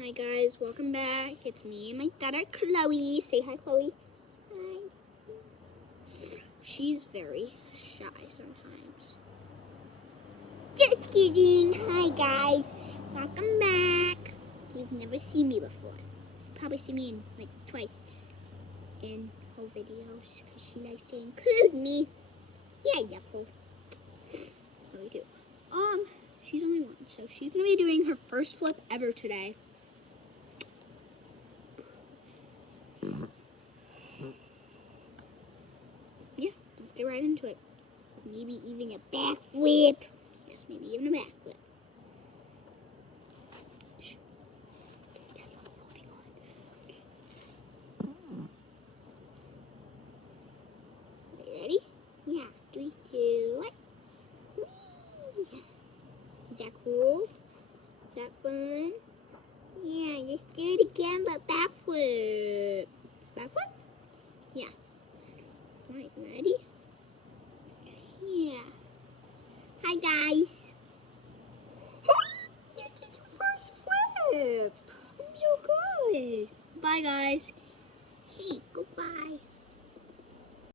Hi guys, welcome back. It's me and my daughter Chloe. Say hi, Chloe. Hi. She's very shy sometimes. Just kidding. Hi guys, welcome back. You've never seen me before. Probably seen me in like twice in whole videos because she likes to include me. Yeah, Yuffle. What do we do? She's only one, so she's gonna be doing her first flip ever today. Yeah, let's get right into it. Maybe even a backflip. Yes, maybe even a backflip. Are you ready? Yeah, 3, 2, 1. Whee! Is that cool? Is that fun? Yeah, let's do it again, but backflip. Backflip? Yeah. Alright, ready? Yeah. Hi, guys. You did your first flip. I'm so good. Bye, guys.